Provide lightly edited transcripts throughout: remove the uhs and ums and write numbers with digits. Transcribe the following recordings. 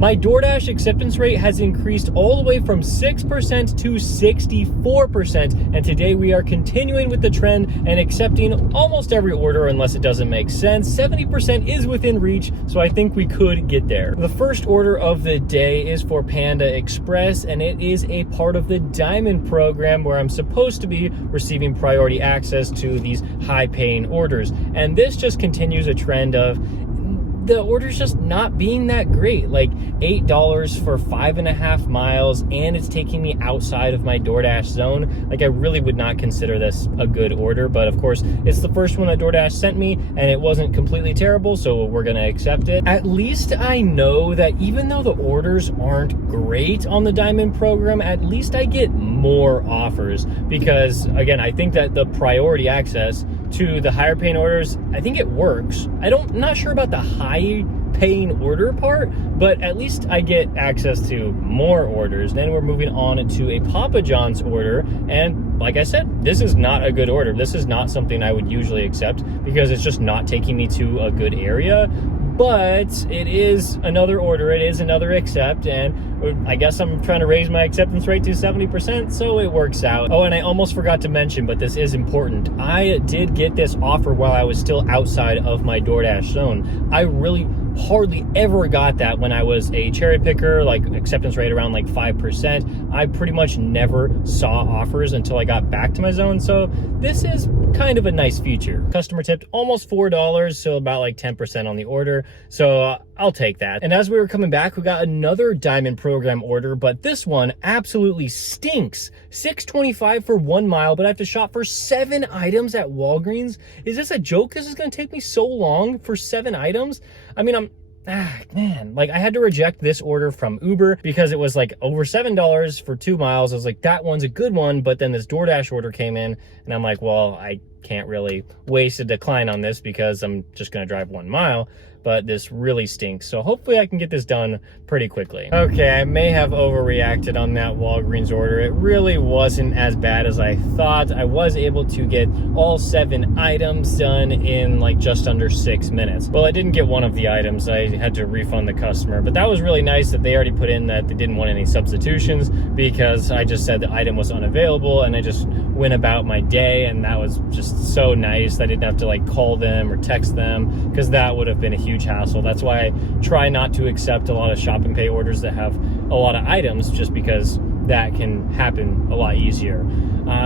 My DoorDash acceptance rate has increased all the way from 6% to 64%, and today we are continuing with the trend and accepting almost every order unless it doesn't make sense. 70% is within reach, so I think we could get there. The first order of the day is for Panda Express, and it is a part of the Diamond program where I'm supposed to be receiving priority access to these high-paying orders. And this just continues a trend of the order's just not being that great. Like $8 for 5.5 miles, and it's taking me outside of my DoorDash zone. Like, I really would not consider this a good order, but of course it's the first one that DoorDash sent me and it wasn't completely terrible, so we're gonna accept it. At least I know that even though the orders aren't great on the Diamond program, at least I get more offers, because again, I think that the priority access to the higher paying orders, I think it works. I'm not sure about the high paying order part, but at least I get access to more orders. Then we're moving on to a Papa John's order, and like I said, this is not a good order. This is not something I would usually accept because it's just not taking me to a good area. But it is another order, it is another accept, and I guess I'm trying to raise my acceptance rate to 70%, so it works out. Oh, and I almost forgot to mention, but this is important. I did get this offer while I was still outside of my DoorDash zone. I really hardly ever got that when I was a cherry picker, like acceptance rate around like 5%. I pretty much never saw offers until I got back to my zone, so this is kind of a nice feature. Customer tipped almost $4, so about like 10% on the order, so I'll take that. And as we were coming back, we got another Diamond program order, but this one absolutely stinks. $6.25 for 1 mile, but I have to shop for 7 items at Walgreens. Is this a joke? This is gonna take me so long for 7 items? I mean, man, like I had to reject this order from Uber because it was like over $7 for 2 miles. I was like, that one's a good one, but then this DoorDash order came in and I'm like, well, I can't really waste a decline on this because I'm just gonna drive 1 mile. But this really stinks, so hopefully I can get this done pretty quickly. Okay, I may have overreacted on that Walgreens order. It really wasn't as bad as I thought. I was able to get all 7 items done in like just under 6 minutes. Well, I didn't get one of the items. I had to refund the customer, but that was really nice that they already put in that they didn't want any substitutions, because I just said the item was unavailable and I just went about my day, and that was just so nice. I didn't have to like call them or text them, because that would have been a huge hassle. That's why I try not to accept a lot of shop and pay orders that have a lot of items, just because that can happen a lot easier.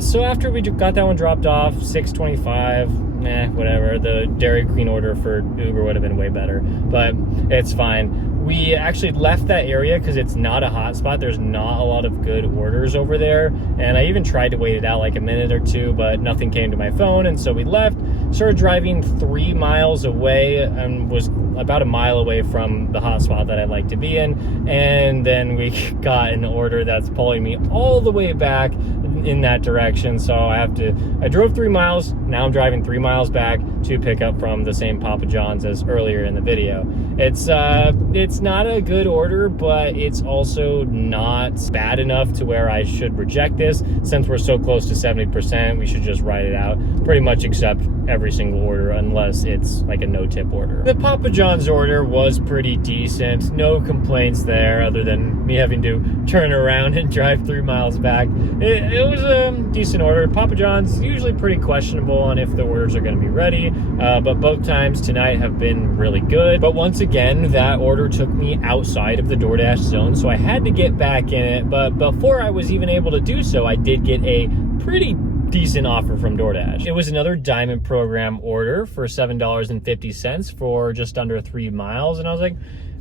So after we got that one dropped off, $6.25, whatever. The Dairy Queen order for Uber would have been way better, but it's fine. We actually left that area because it's not a hot spot. There's not a lot of good orders over there, and I even tried to wait it out like a minute or two, but nothing came to my phone, and so we left. Started driving 3 miles away and was about a mile away from the hot spot that I'd like to be in, and then we got an order that's pulling me all the way back in that direction. So I drove 3 miles, now I'm driving 3 miles back to pick up from the same Papa John's as earlier in the video. It's not a good order, but it's also not bad enough to where I should reject this. Since we're so close to 70%, we should just write it out. Pretty much accept every single order unless it's like a no-tip order. The Papa John's order was pretty decent. No complaints there other than me having to turn around and drive 3 miles back. It was a decent order. Papa John's usually pretty questionable on if the orders are going to be ready, but both times tonight have been really good. But once again, that order took me outside of the DoorDash zone, so I had to get back in it. But before I was even able to do so, I did get a pretty decent offer from DoorDash. It was another Diamond program order for $7.50 for just under 3 miles, and I was like,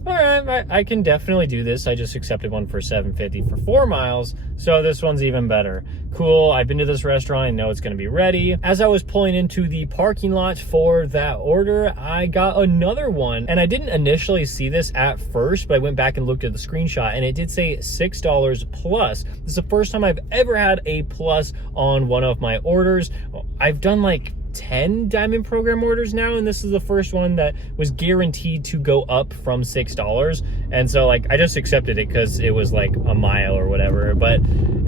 all right, I can definitely do this. I just accepted one for $7.50 for 4 miles, so this one's even better. Cool, I've been to this restaurant, I know it's gonna be ready. As I was pulling into the parking lot for that order, I got another one, and I didn't initially see this at first, but I went back and looked at the screenshot, and it did say $6 plus. This is the first time I've ever had a plus on one of my orders. I've done like 10 Diamond program orders now, and this is the first one that was guaranteed to go up from $6. And so like I just accepted it because it was like a mile or whatever, but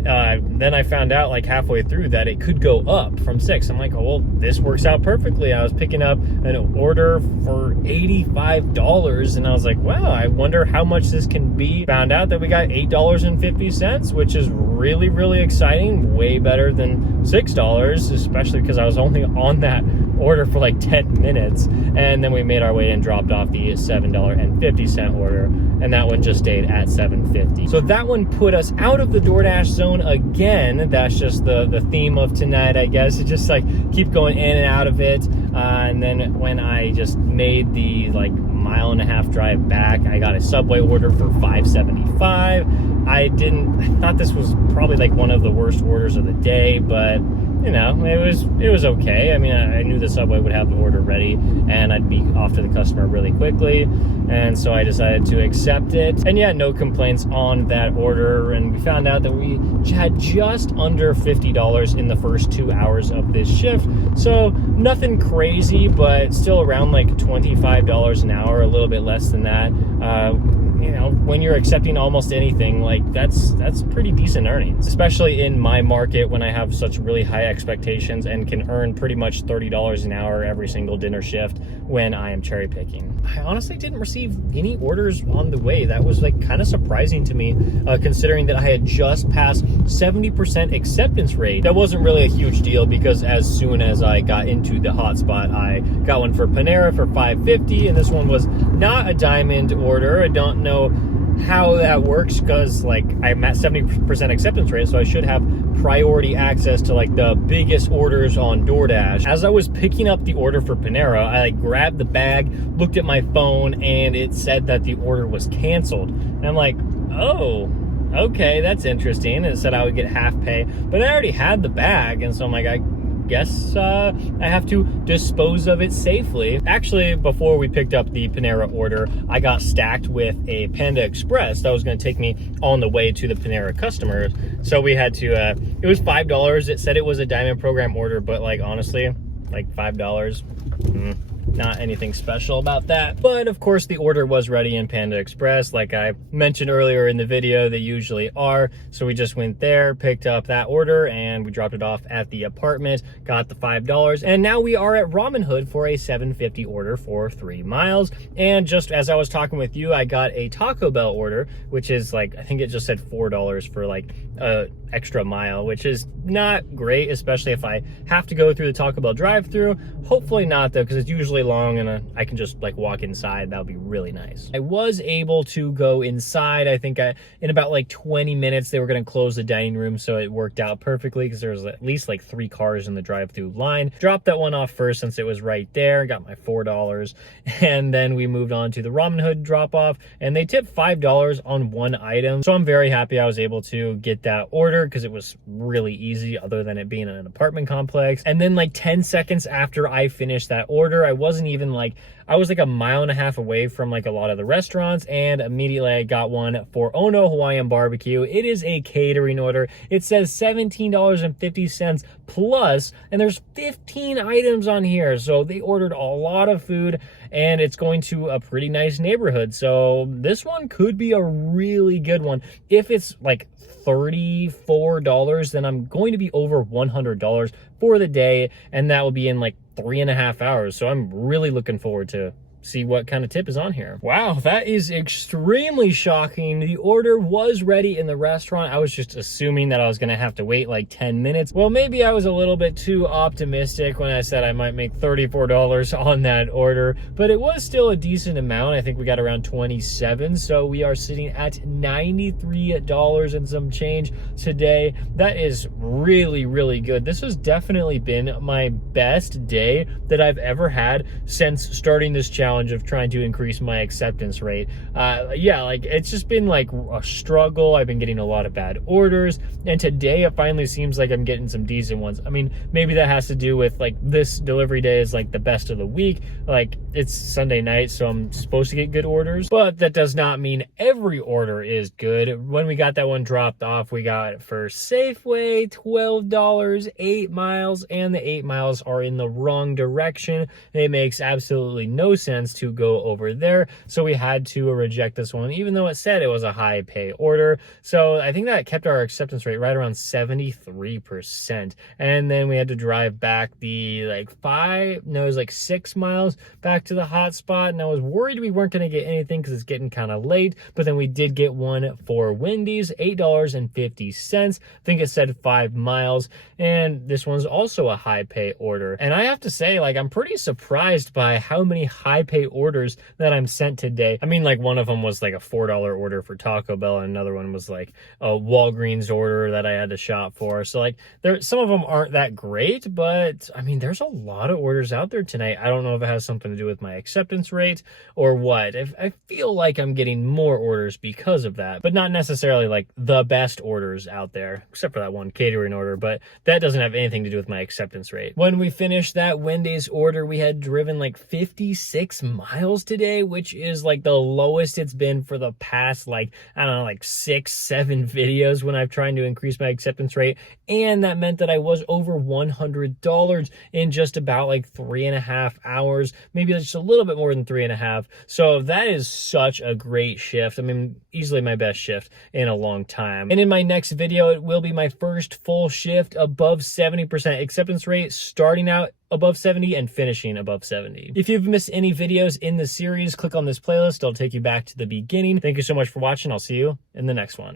then I found out like halfway through that it could go up from 6. I'm like, oh, well, this works out perfectly. I was picking up an order for $85, and I was like, wow, I wonder how much this can be. Found out that we got $8.50, which is really, really exciting. Way better than $6, especially because I was only on that order for like 10 minutes. And then we made our way and dropped off the $7.50 order, and that one just stayed at $7.50. So that one put us out of the DoorDash zone again. That's just the theme of tonight, I guess. It just like keep going in and out of it. And then when I just made the like mile-and-a-half drive back, I got a Subway order for $5.75. I thought this was probably like one of the worst orders of the day, but you know, it was okay. I mean, I knew the Subway would have the order ready and I'd be off to the customer really quickly, and so I decided to accept it. And yeah, no complaints on that order, and we found out that we had just under $50 in the first 2 hours of this shift, so nothing crazy, but still around like $25 an hour, a little bit less than that. You know, when you're accepting almost anything, like that's pretty decent earnings, especially in my market when I have such really high expectations and can earn pretty much $30 an hour every single dinner shift when I am cherry picking. I honestly didn't receive any orders on the way. That was like kind of surprising to me, considering that I had just passed 70% acceptance rate. That wasn't really a huge deal because as soon as I got into the hotspot, I got one for Panera for $5.50, and this one was not a diamond order. I don't know how that works because like I'm at 70% acceptance rate, so I should have priority access to like the biggest orders on DoorDash. As I was picking up the order for Panera, I like grabbed the bag, looked at my phone, and it said that the order was canceled. And I'm like, oh, okay, that's interesting. It said I would get half pay, but I already had the bag, and so I'm like, I guess I have to dispose of it safely. Actually, before we picked up the Panera order, I got stacked with a Panda Express that was going to take me on the way to the Panera customers. So we had to, it was $5. It said it was a Diamond Program order, but like honestly, like $5, not anything special about that. But of course the order was ready in Panda Express, like I mentioned earlier in the video, they usually are. So we just went there, picked up that order, and we dropped it off at the apartment, got the $5, and now we are at Ramen Hood for a $7.50 order for 3 miles. And just as I was talking with you, I got a Taco Bell order, which is like, I think it just said $4 for like a extra mile, which is not great, especially if I have to go through the Taco Bell drive-thru. Hopefully not though, because it's usually long and I can just like walk inside. That would be really nice. I was able to go inside. I think in about like 20 minutes they were going to close the dining room, so it worked out perfectly because there was at least like 3 cars in the drive-thru line. Dropped that one off first since it was right there, got my $4, and then we moved on to the Ramen Hood drop-off, and they tipped $5 on one item, so I'm very happy I was able to get that order because it was really easy other than it being in an apartment complex. And then like 10 seconds after I finished that order, I was like a mile and a half away from like a lot of the restaurants, and immediately I got one for Ono Hawaiian Barbecue. It is a catering order. It says $17.50 plus, and there's 15 items on here. So they ordered a lot of food, and it's going to a pretty nice neighborhood. So this one could be a really good one. If it's like $34, then I'm going to be over $100 for the day, and that will be in like 3.5 hours. So I'm really looking forward to see what kind of tip is on here. Wow, that is extremely shocking. The order was ready in the restaurant. I was just assuming that I was gonna have to wait like 10 minutes. Well, maybe I was a little bit too optimistic when I said I might make $34 on that order, but it was still a decent amount. I think we got around 27, so we are sitting at $93 and some change today. That is really, really good. This has definitely been my best day that I've ever had since starting this challenge of trying to increase my acceptance rate. Yeah, like it's just been like a struggle. I've been getting a lot of bad orders, and today it finally seems like I'm getting some decent ones. I mean, maybe that has to do with like this delivery day is like the best of the week. Like it's Sunday night, so I'm supposed to get good orders, but that does not mean every order is good. When we got that one dropped off, we got it for Safeway, $12, 8 miles, and the 8 miles are in the wrong direction. It makes absolutely no sense sense to go over there. So we had to reject this one, even though it said it was a high pay order. So I think that kept our acceptance rate right around 73%. And then we had to drive back the it was like 6 miles back to the hotspot. And I was worried we weren't going to get anything because it's getting kind of late. But then we did get one for Wendy's, $8.50. I think it said 5 miles. And this one's also a high pay order. And I have to say, I'm pretty surprised by how many high pay orders that I'm sent today. I mean, one of them was like a $4 order for Taco Bell, and another one was like a Walgreens order that I had to shop for. So some of them aren't that great, but I mean, there's a lot of orders out there tonight. I don't know if it has something to do with my acceptance rate or what. I feel like I'm getting more orders because of that, but not necessarily the best orders out there, except for that one catering order, but that doesn't have anything to do with my acceptance rate. When we finished that Wendy's order, we had driven 56 miles today, which is the lowest it's been for the past 6-7 videos when I've tried to increase my acceptance rate. And that meant that I was over $100 in just about 3.5 hours, maybe just a little bit more than 3.5. So that is such a great shift. I mean, easily my best shift in a long time. And in my next video, it will be my first full shift above 70% acceptance rate, starting out above 70 and finishing above 70. If you've missed any videos in the series, click on this playlist. It'll take you back to the beginning. Thank you so much for watching. I'll see you in the next one.